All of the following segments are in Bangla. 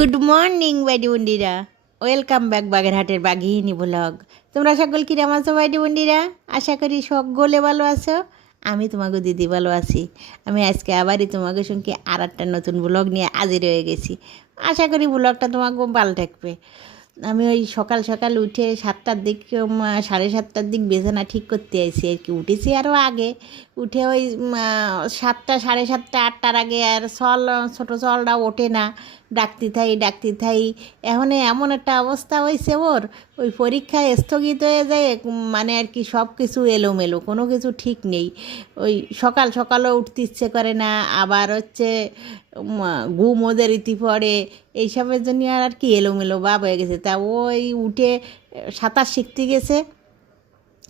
গুড মর্নিং বাইডি বন্ডিরা ওয়েলকাম ব্যাক বাগেরহাটের বাঘিনী ব্লগ তোমরা সকল কিরাম আছো বাইডি বন্ডিরা আশা করি সকলে ভালো আছো আমি তোমাকে দিদি ভালো আছি আমি আজকে আবারই তোমাকে সঙ্গে আর একটা নতুন ব্লগ নিয়ে হাজির হয়ে গেছি আশা করি ব্লগটা তোমাকে ভালো থাকবে আমি ওই সকাল সকাল উঠে সাতটার দিক সাড়ে সাতটার দিক বেছানা ঠিক করতে আইছি আর কি উঠেছি আরও আগে উঠে ওই সাতটা সাড়ে সাতটা আটটার আগে আর সল ছোটো চলটা ওঠে না। ডাকতে থাই ডাকতে থাই। এখন এমন একটা অবস্থা হয়েছে ওর ওই পরীক্ষায় স্থগিত হয়ে যায় মানে আর কি সব কিছু এলোমেলো, কোনো কিছু ঠিক নেই। ওই সকাল সকালও উঠতে ইচ্ছে করে না, আবার হচ্ছে ঘুম ওদের ইতি পড়ে, এইসবের জন্য আর আর কি এলোমেলো ভাব হয়ে গেছে। তা ওই উঠে সাঁতার শিখতে গেছে,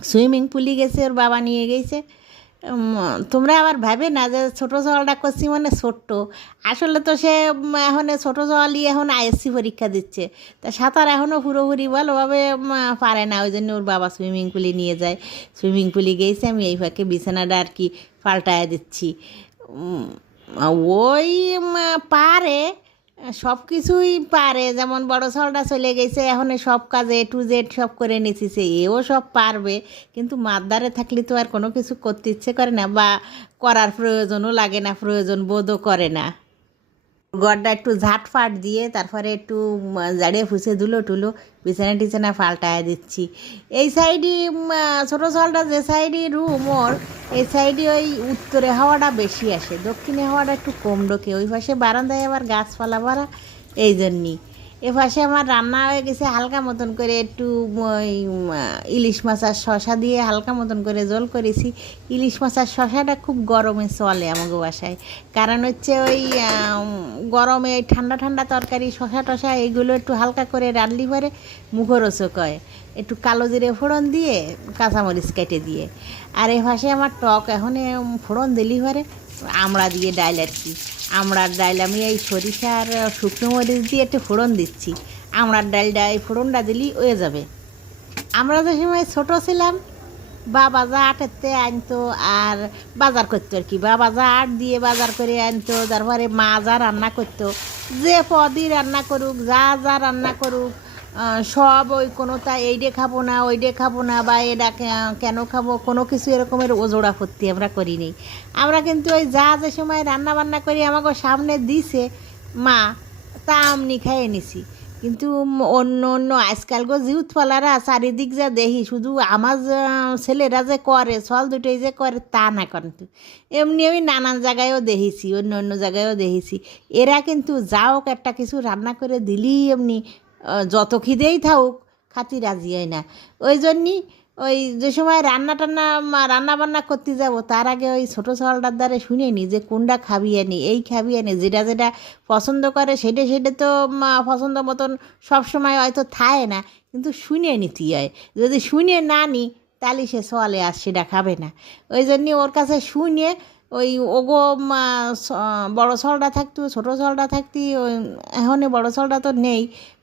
সুইমিং পুলে গেছে, ওর বাবা নিয়ে গেছে। তোমরা আবার ভাবে না যে ছোটো জলটা করছি মানে ছোট্ট। আসলে তো সে এখন ছোটো জলই এখন আইএসসি পরীক্ষা দিচ্ছে। তা সাঁতার এখনও পুরোপুরি ভালোভাবে পারে না। ওই জন্য ওর বাবা সুইমিং পুলে নিয়ে যায়। সুইমিং পুলে গেছে আমি এই ফাঁকে বিছানাটা আর কি পাল্টায় দিচ্ছি। ওই পারে সব কিছুই পারে, যেমন বড় সরটা চলে গেছে, এখন সব কাজে এ টু জেড সব করে নিতেছে এও সব পারবে, কিন্তু মাদ্দারে থাকলে তো আর কোনো কিছু করতে ইচ্ছে করে না, বা করার প্রয়োজনও লাগে না, প্রয়োজন বোধও করে না। গড়টা একটু ঝাট ফাট দিয়ে তারপরে একটু জাড়ে ফুসে ধুলো টুলো বিছানা টিছানা পাল্টায় দিচ্ছি। এই সাইডে ছোটো ছলটা যে সাইডে রুম, ওর, এই সাইডে ওই উত্তরে হাওয়াটা বেশি আসে। দক্ষিণে হাওয়াটা একটু কম ঢোকে। ওই পাশে বারান্দায় আবার গাছপালা ভরা, এই জন্যই। এ পাশে আমার রান্না হয়ে গেছে হালকা মতন করে একটু ইলিশ মাছ আর শশা দিয়ে হালকা মতন করে জল করেছি। ইলিশ মাছ আর শশাটা খুব গরমে চলে আমাকে বাসায়। কারণ হচ্ছে ওই গরমে ঠান্ডা ঠান্ডা তরকারি শশা টশা এগুলো একটু হালকা করে রান্লি পরে মুখরোচক হয়। একটু কালো জিরে ফোড়ন দিয়ে, কাঁচামরিচ কেটে দিয়ে। আর এ পাশে আমার টক এখন ফোড়ন দিলি পরে আমড়া দিয়ে ডাইল আর কি। আমড়ার ডাইল আমি এই সরিষার শুকনো মরিচ দিয়ে একটু ফোড়ন দিচ্ছি। আমড়ার ডাইলটা এই ফোড়নটা দিলেই হয়ে যাবে। আমরা যে সময় ছোটো ছিলাম, বাবা যা আটেতে আনতো আর বাজার করতো আর কি। বাবা যা আট দিয়ে বাজার করে আনতো, তারপরে মা যা রান্না করতো, যে পদই রান্না করুক, যা যা রান্না করুক সব ওই কোনোটা এইডে খাব না ওইডে খাব না, বা এটা কেন খাব, কোনো কিছু এরকমের ওজোড়া ফুর্তি আমরা করি নি আমরা কিন্তু ওই যা যে সময় রান্না বান্না করি, আমাকে সামনে দিছে, মা, তা আমনি খাইয়ে নিছি। কিন্তু অন্য অন্য আজকাল গো জিউত পালারা চারিদিক যা দেখি, শুধু আমার ছেলেরা যে করে ছল দুটোই যে করে, তা না কিন্তু। এমনি আমি নানান জায়গায়ও দেখেছি, অন্য অন্য জায়গায়ও দেখেছি। এরা কিন্তু যাও একটা কিছু রান্না করে দিলেই এমনি যত খিদেই থাকুক, খাতি রাজি হয় না। ওই জন্যই ওই যে সময় রান্না টান্না রান্না বান্না করতে যাব, তার আগে ওই ছোটো ছলটার দ্বারা শুনে নি যে কোনটা খাবি আনি, এই খাবি আনি, যেটা যেটা পছন্দ করে সেটা সেটা তো পছন্দ মতন সব সময় হয়তো থায় না, কিন্তু শুনে নিতে হয় যদি শুনে না নি, তাহলে সে সলে আর সেটা খাবে না। ওই জন্যে ওর কাছে শুনে ওই ওগো বড় ছলটা থাকতো, ছোটো ছলটা থাকতি এখন বড় ছলটা তো নেই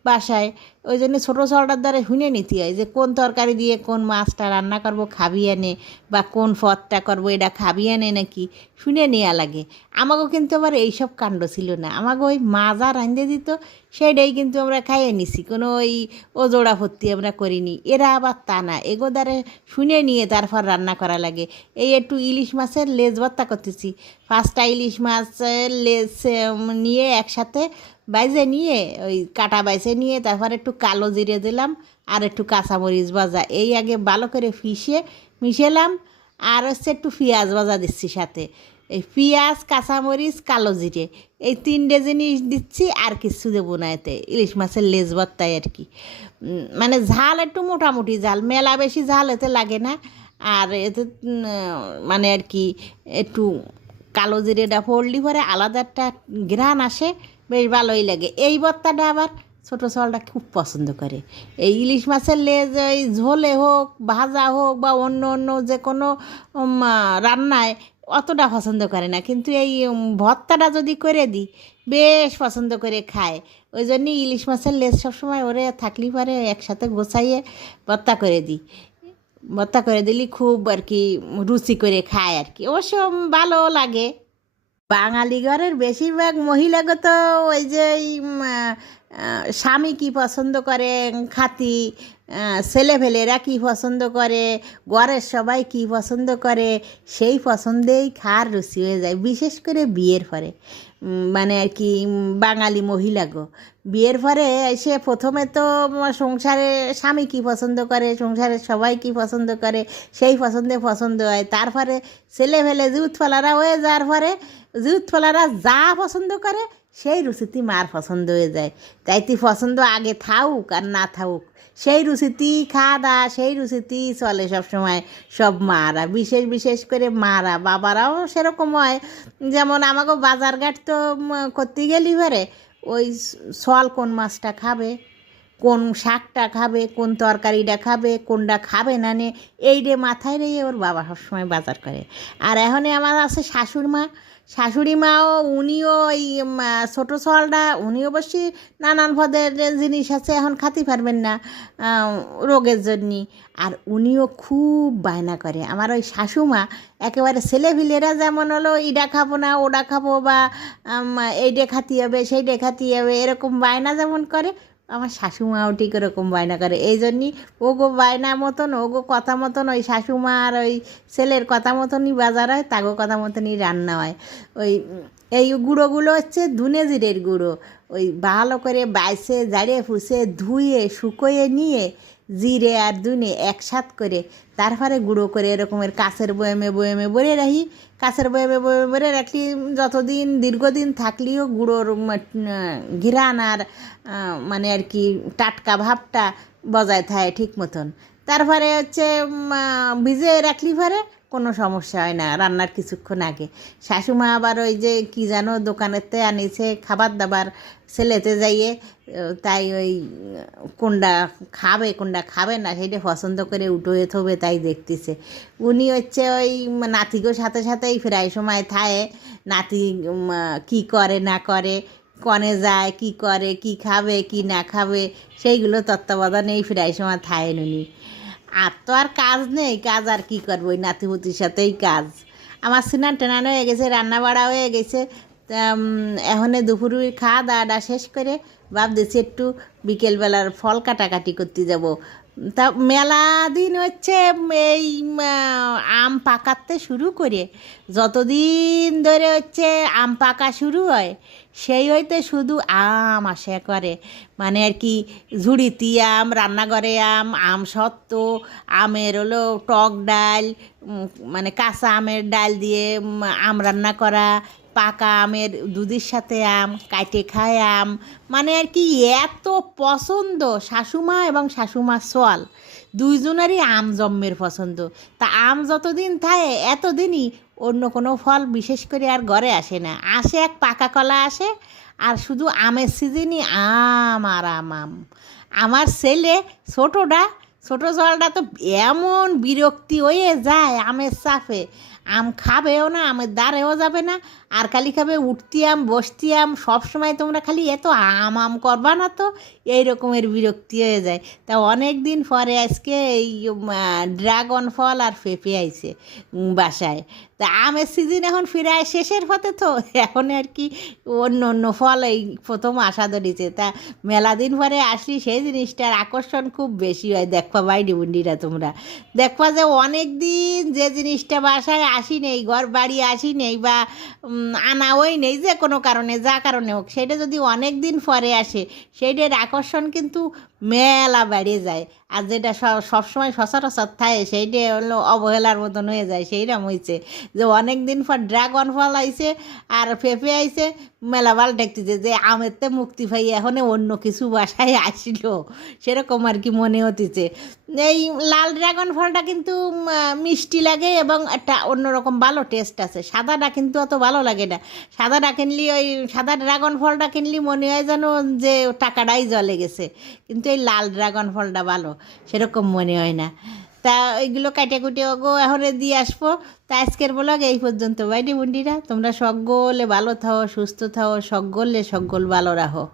বাসায়। ওই জন্য ছোটো ছলটার দ্বারা শুনে নিতে হয় যে কোন তরকারি দিয়ে কোন মাছটা রান্না করব, খাবি এনে বা কোন পদটা করব, এটা খাবি আনে নাকি? শুনে নেওয়া লাগে। আমাকেও কিন্তু আবার এইসব কাণ্ড ছিল না। আমাকে ওই মাজা রাঁধে দিত, সেইটাই কিন্তু আমরা খাইয়ে নিছি। কোনো ওই ও জোড়া ভর্তি আমরা করিনি। এরা আবার তা না। এগো দ্বারা শুনে নিয়ে তারপর রান্না করা লাগে। এই একটু ইলিশ মাছের লেজ ভর্তা করতেছি। পাঁচটা ইলিশ মাছের উম, নিয়ে একসাথে বাইজে নিয়ে ওই কাটা বাইজে নিয়ে তারপর একটু কালো জিরে দিলাম আর একটু কাঁচামরিচ ভাজা। এই আগে ভালো করে ফিশে মিশালাম আর হচ্ছে একটু পেঁয়াজ ভাজা দিচ্ছি সাথে। এই পেঁয়াজ কাঁচামরিচ কালো জিরে এই তিনটে জিনিস দিচ্ছি আর কিছু দেবো না এতে। ইলিশ মাছের লেজ ভর্তায় আর কি। মানে ঝাল একটু মোটামুটি ঝাল মেলা বেশি ঝাল এতে লাগে না। আর এতে মানে আর কি একটু কালো জিরেটা পড়লি পরে আলাদা একটা ঘ্রাণ আসে, বেশ ভালোই লাগে। এই ভর্তাটা আবার ছোটো চালটা খুব পছন্দ করে। এই ইলিশ মাছের লেজ ওই ঝোলে হোক, ভাজা হোক বা অন্য অন্য যে কোনো রান্নায় অতটা পছন্দ করে না। কিন্তু এই ভর্তাটা যদি করে দিই বেশ পছন্দ করে খায়। ওই জন্যই ইলিশ মাছের লেজ সবসময় ওরে থাকলি পারে একসাথে গোছাইয়ে ভর্তা করে দিই ভর্তা করে দিলি, খুব আর কি রুচি করে খায় আর কি। অবশ্য ভালো লাগে। বাঙালি ঘরের বেশিরভাগ মহিলাগত ওই যে স্বামী কি পছন্দ করে? খাতি আহ, ছেলেফেলেরা কি পছন্দ করে? ঘরের সবাই কি পছন্দ করে? সেই পছন্দেই খার রুচি হয়ে যায় বিশেষ করে বিয়ের পরে। মানে আর কি বাঙালি মহিলা গো। বিয়ের পরে এসে প্রথমে তো সংসারে স্বামী কি পছন্দ করে? সংসারের সবাই কি পছন্দ করে? সেই পছন্দে পছন্দ হয়। তারপরে ছেলে ফেলে জুত ফলারা হয়ে যাওয়ার পরে জুত ফলারা যা পছন্দ করে সেই রুচিটি মার পছন্দ হয়ে যায়। তাই তুই পছন্দ আগে থাকুক আর না থাকুক সেই রুচিটি খাওয়া দাওয়া সেই রুচিটি চলে সবসময় সব মারা, বিশেষ বিশেষ করে মারা, বাবারাও সেরকম হয়। যেমন আমাকে বাজারঘাট তো করতে গেলি ঘরে, ওই সল কোন মাছটা খাবে? কোন শাকটা খাবে, কোন তরকারিটা খাবে, কোনটা খাবে না নে এই রে মাথায় রেখে ওর বাবা সবসময় বাজার করে। আর এখন আমার আছে শাশুড়ি মা শাশুড়ি মাও উনিও ওই ছোটো সলটা উনি অবশ্যই নানান পদের জিনিস আছে, এখন খাতে পারবেন না রোগের জন্যে। আর উনিও খুব বায়না করে। আমার ওই শাশুমা একেবারে ছেলেপিলেরা যেমন হলো, ইডা খাব না ওটা খাব বা এইটা খাতি হবে সেইটা খাতি হবে, এরকম বায়না যেমন করে আমার শাশুমাও ঠিক ওরকম বায়না করে। এই জন্যই ও গো বায়না মতন ও গো কথা মতন, ওই শাশুমা আর ওই ছেলের কথা মতনই বাজার হয়, তাগো কথা মতনই রান্না হয়। ওই এই গুঁড়োগুলো হচ্ছে ধুনে জিরের গুঁড়ো। ওই ভালো করে বাইসে, জাড়িয়ে, ফুসে, ধুয়ে, শুকোয়ে, নিয়ে জিরে আর দুনে একসাথ করে তারপরে গুঁড়ো করে এরকমের কাছের বয়েমে বয়েমে ভরে রাখি। কাছের বয়েমে বয়েমে ভরে রাখলি যতদিন, দীর্ঘদিন থাকলেও গুঁড়োর ঘিরান আর মানে আর কি টাটকা ভাবটা বজায় থাকে ঠিক মতন। তারপরে হচ্ছে ভিজে রাখলি পরে কোনো সমস্যা হয় না, রান্নার কিছুক্ষণ আগে। শাশুমা আবার ওই যে কি জানো, দোকানেতে আনিছে খাবার দাবার ছেলেতে যাইয়ে তাই ওই কোনটা খাবে কোনটা খাবে না সেটা পছন্দ করে উঠোয়ে থবে তাই দেখতেছে। উনি হচ্ছে ওই নাতিগোর সাথে সাথেই প্রায় সময় থায়ে, নাতি কি করে, না করে, কনে যায়, কি করে, কি খাবে, কি না খাবে, সেইগুলো তত্ত্বাবধানে এই প্রায় সময় থায়েন উনি। আর তো আর কাজ নেই, কাজ আর কি করব? ওই নাতিপুতির সাথেই কাজ। আমার সিনার টেনান হয়ে গেছে রান্না বাড়া হয়ে গেছে। এখন দুপুরে খাওয়া দাওয়াটা শেষ করে ভাবতেছি একটু বিকেলবেলার ফল কাটাকাটি করতে যাব। তা মেলা দিন হচ্ছে এই আম পাকাতে শুরু করে, যতদিন ধরে হচ্ছে আম পাকা শুরু হয়, সেই হইতে শুধু আম আসে করে মানে আর কি, ঝুড়িতি আম, রান্নাঘরে আম আম সত্ত্ব, আমের হলো টক ডাল মানে কাঁচা আমের ডাল দিয়ে আম রান্না করা পাকা আমের দুধের সাথে আম কাটে খায় আম। মানে আর কি, এত পছন্দ শাশুমা এবং শাশুমা সোয়াল। দুইজনেরই আম জন্মের পছন্দ। তা আম যতদিন থাকে, এতদিনই অন্য কোনো ফল বিশেষ করে আর ঘরে আসে না। আসে এক পাকা কলা আসে, আর শুধু আমের সিজনই আম আর আম আম। আমার ছেলে ছোটোটা, ছোটো জলটা তো এমন বিরক্তি হয়ে যায় আমের চাপে। আম খাবেও না, আমের দ্বারেও যাবে না, আর খালি খাবে উঠতি আম, বসতি আম সবসময় তোমরা খালি এত আম আম করবা না তো, এই রকমের বিরক্তি হয়ে যায়। তা অনেক দিন পরে আজকে এই ড্রাগন ফল আর পেঁপে আইছে বাসায়। তা আমের সিজন এখন ফিরায় শেষের পথে তো, এখন আর কি অন্য অন্য ফল এই প্রথম আশা ধরেছে। তা মেলা দিন পরে আসলি, সেই জিনিসটার আকর্ষণ খুব বেশি হয়। দেখবা বাইডি বুন্ডিরা তোমরা। দেখবা যে অনেক দিন যে জিনিসটা বাসায় আসি নেই ঘর বাড়ি আসি নেই বা আনা ওই নেই যে কোনো কারণে, যা কারণে হোক, সেটা যদি অনেক দিন পরে আসে, সেইটার আকর্ষণ কিন্তু মেলা বেড়ে যায়। আর যেটা সবসময় সচরাচর থাকে, সেইটা হলো অবহেলার মতন হয়ে যায় সেইরকম হয়েছে যে অনেক দিন পর ড্রাগন ফল আইছে আর পেঁপে আইছে, মেলা ভালো দেখতেছে যে আমেরতে মুক্তি পাই এখন অন্য কিছু বাসায় আসলো। সেরকম আর কি মনে হতেছে এই লাল ড্রাগন ফলটা কিন্তু মিষ্টি লাগে এবং একটা অন্যরকম ভালো টেস্ট আছে। সাদাটা কিন্তু অত ভালো লাগে না। সাদাটা কিনলি ওই সাদা ড্রাগন ফলটা কিনলি মনে হয় যেন যে টাকাটাই জলে গেছে। কিন্তু এই লাল ড্রাগন ফলটা ভালো, সেরকম মনে হয় না। তা ওইগুলো কাটে কুটে ওগো এখন দিয়ে আসব। তা আজকের ব্লগ এই পর্যন্ত। বাইডি বন্ডিরা তোমরা সকলে ভালো থাও, সুস্থ থাও, সকলে সকল ভালো রাখো।